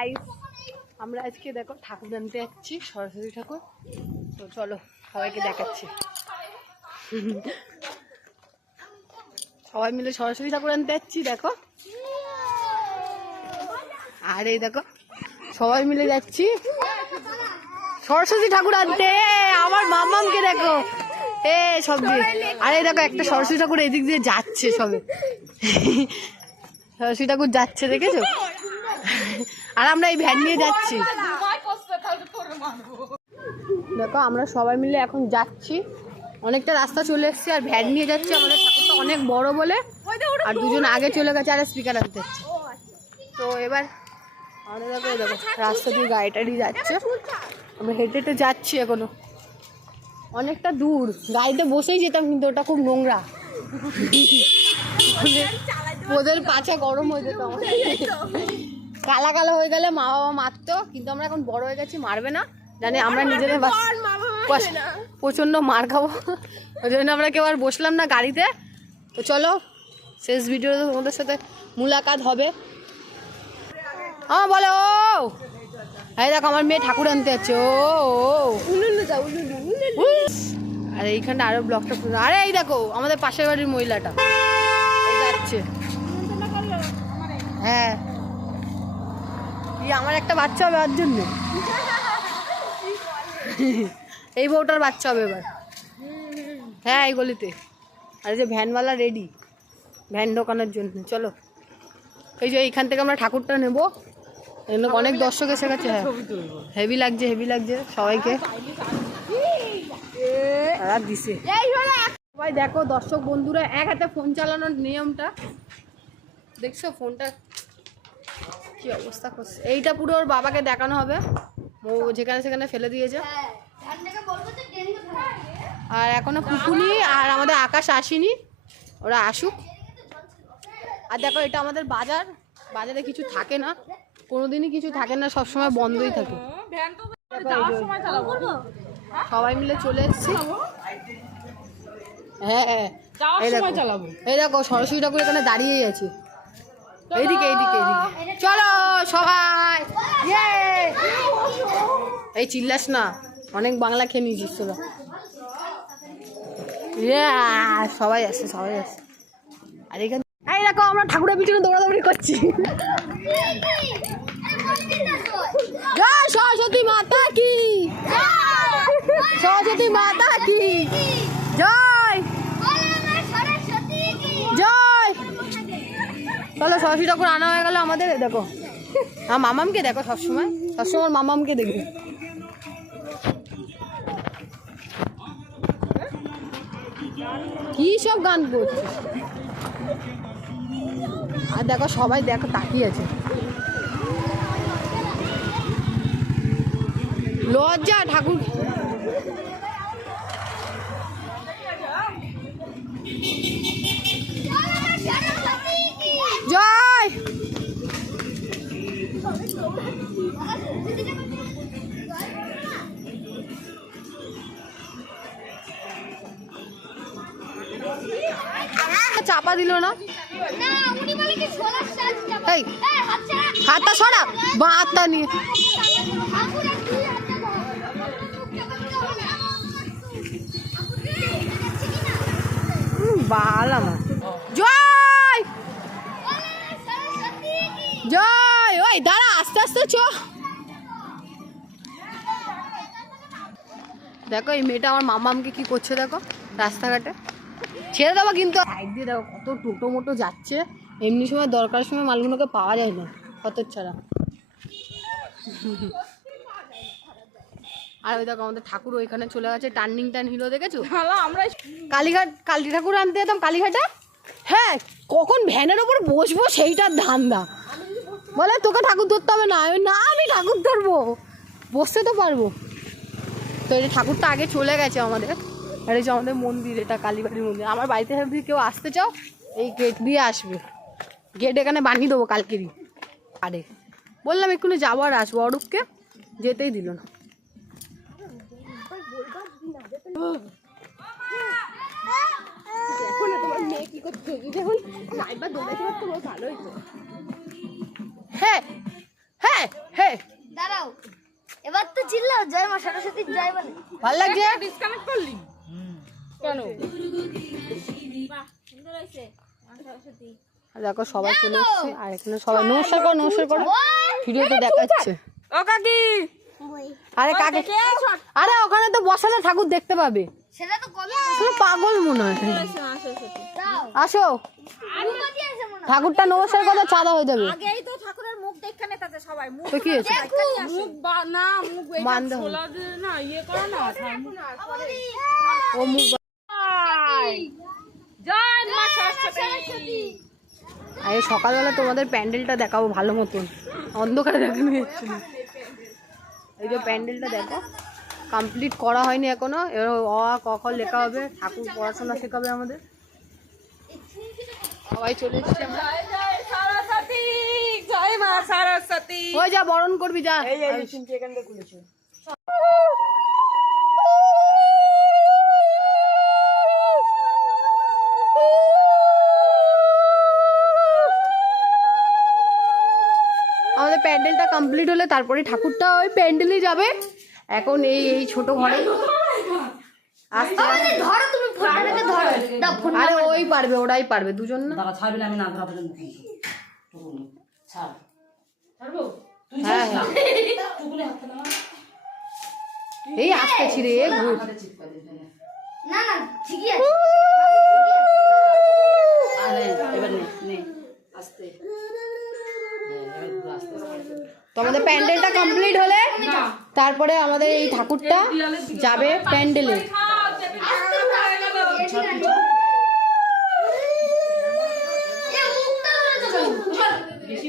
Guys আমরা আজকে দেখো ঠাকুর আনতে যাচ্ছি, সরস্বতী ঠাকুর। তো চলো, সবাইকে দেখাচ্ছি। সবাই মিলে সরস্বতী ঠাকুর আনতে যাচ্ছি, দেখো। আর এই দেখো, সবাই মিলে যাচ্ছি। সরস্বতী ঠাকুর আনতে, আমার মামামকে দেখো। এ, সব দিয়ে। আরে দেখো, একটা সরস্বতী ঠাকুর এদিক দিয়ে যাচ্ছে সবে। সরস্বতী ঠাকুর যাচ্ছে, দেখেছ? আর আমরা এই ভ্যান নিয়ে যাচ্ছি। দেখো, আমরা সবাই মিলে এখন যাচ্ছি। অনেকটা রাস্তা চলে এসেছি আর ভ্যান নিয়ে যাচ্ছি। আমাদের ঠাকুরটা অনেক বড় বলে। আর দুজন আগে চলে গেছে, আর স্পিকার আনতে তো এবার দেখো দেখো, রাস্তা দিয়ে গাড়ি টাড়ি যাচ্ছে। আমরা হেঁটে হেঁটে যাচ্ছি এখনও। অনেকটা দূর। গাড়িতে বসেই যেতাম, কিন্তু ওটা খুব নোংরা। মানে ওদের পাছা গরম হয়ে যেত আমাদের। কালা কালো হয়ে গেলে মা বাবা মারতো কিন্তু আমরা এখন বড় হয়ে গেছি মারবে না। জানি আমরা নিজেদের প্রচণ্ড মার খাব। ওই জন্য আমরা কেউ আর বসলাম না গাড়িতে। তো চলো শেষ ভিডিও তোমাদের সাথে মুলাকাত হবে। হ্যাঁ বলো। এই দেখো আমার মেয়ে ঠাকুর আনতে আছে ও আর এইখানটা আরও ব্লকটা আরে এই দেখো আমাদের পাশের বাড়ির মহিলাটা। যাচ্ছে। হ্যাঁ। আমার একটা বাচ্চা হবে ওর জন্য। এই বউটার বাচ্চা হবে এবার। হ্যাঁ এই গলিতে। আর যে ভ্যানওয়ালা রেডি ভ্যান ঢোকানোর জন্য। চলো। এই যে এইখান থেকে আমরা ঠাকুরটা নেব। অনেক দর্শক এসে গেছে হ্যাঁ। হেভি লাগছে হেভি লাগছে সবাইকে। দিছে। সবাই দেখো, দর্শক বন্ধুরা, এক হাতে ফোন চালানোর নিয়মটা। দেখছ ফোনটা কি অবস্থা করছে? এইটা পুরো ওর বাবাকে দেখানো হবে। ও যেখানে সেখানে ফেলে দিয়েছে। আর এখনও পুকুনি আর আমাদের আকাশ আসেনি। ওরা আসুক। আর দেখো, এটা আমাদের বাজার। বাজারে কিছু থাকে না। কোনোদিনই কিছু থাকে না, সবসময় বন্ধই থাকে। সবাই মিলে চলে এসেছি। হ্যাঁ হ্যাঁ। এই দেখো, সরস্বতী ঠাকুর এখানে দাঁড়িয়েই আছে। এইদিকে এইদিকে এইদিকে চলো সবাই! এই চিল্লাস না অনেক বাংলা খেয়ে নিয়েছিস তোরা সবাই আসছে সবাই আসছে। আর এখানে এই দেখো আমরা ঠাকুরের পিছনে দৌড়াদৌড়ি করছি। জয় সরস্বতী মাতা কি? সরস্বতী মাতা কি? জয়! চলো সরস্বতী ঠাকুর আনা হয়ে গেল আমাদের দেখো। আমার মামামকে দেখো সবসময়। সবসময় মামামকে দেখবে। কি সব গান করছে? আর দেখো, সবাই দেখো, তাকিয়ে আছে। লজ্জা, ঠাকুর। চাপা দিল না। এই হাতটা সরা বা হাতটা নিয়ে। বাল। আমার জয়! জয়! ওই দাঁড়া আস্তে আস্তে চ। দেখো এই মেয়েটা আমার মামামকে কি করছে দেখো রাস্তাঘাটে? ছেড়ে দেবো কিন্তু। সাইড দিয়ে দেখো কত টোটো মোটো যাচ্ছে। এমনি সময় দরকার সময় মালগুলোকে পাওয়া যায় না কত ছাড়া। আর ওই দেখো আমাদের ঠাকুর ওইখানে চলে গেছে টার্নিং টার্ন হিলো দেখেছ? আমরা কালীঘাট কালী ঠাকুর আনতে যেতাম কালীঘাটে? হ্যাঁ কখন ভ্যানের ওপর বসবো সেইটার ধান্দা। বলে তোকে ঠাকুর ধরতে হবে না আমি না আমি ঠাকুর ধরবো। বসতে তো পারব। তো এই ঠাকুরটা আগে চলে গেছে আমাদের। আর এই যে আমাদের মন্দির এটা কালীবাড়ির মন্দির। আমার বাড়িতে যদি কেউ আসতে চাও এই গেট দিয়ে আসবে। গেট এখানে বানিয়ে দেবো কালকেরই আরে বললাম এক্ষুনি যাব আর আসব। অরূপকে যেতেই দিল না। হইতো হ্যাঁ হ্যাঁ দাঁড়াও এবার তো চিল্লাও জয় মা সরস্বতী জয় বলে। ভালো লাগছে? ডিসকানেক্ট করলি? কেন? দেখো সবাই চলে এসছে আর এখানে সবাই নমস্কার করো নমস্কার করো। ভিডিওতে দেখাচ্ছে। ও কাকি! আরে কাকে আরে ওখানে তো বসালে ঠাকুর দেখতে পাবে। সেটা তো পাগল মনে হয়। আসো। ঠাকুরটা নমস্কার কথা চাঁদা হয়ে যাবে। আগেই তো ঠাকুরের মুখ দেখতে নেতাছে সবাই। মুখ তো কি হয়েছে? মুখ না মুখ এটা খোলা দিয়ে না ইয়ে করো না ও মুখ বা- জয় মা সরস্বতী আর সকালবেলা তোমাদের প্যান্ডেলটা দেখাবো ভালো মতন। অন্ধকারে দেখানো যাচ্ছে এই যে প্যান্ডেলটা দেখো কমপ্লিট করা হয়নি এখনও। এবার অ আ ক খ লেখা হবে ঠাকুর পড়াশোনা শেখাবে আমাদের। সবাই চলে এসছে আমরা। জয় জয় সরস্বতী জয় মা সরস্বতী। ওই যা বরণ করবি যা। আমাদের প্যান্ডেলটা কমপ্লিট হলে তারপরে ঠাকুরটা ওই প্যান্ডেলে যাবে। এখন এই এই ছোট ঘরে। আস্তে আস্তে। ধরো তুমি ফোনটাকে ধরো। দাও ফোন আরে ওই পারবে ওরাই পারবে দুজন না? আমি ধরা পর্যন্ত হ্যাঁ হ্যাঁ। এই আসতে ছিড়ে এ গুড হাতে চিপকা দিস না। না না ঠিকই আছে আর নে এবার নে নে আস্তে হ্যাঁ, এবার ঘুরে আস্তে আস্তে। তো আমাদের প্যান্ডেলটা কমপ্লিট হলে তারপরে আমাদের এই ঠাকুরটা যাবে প্যান্ডেলে। বেশি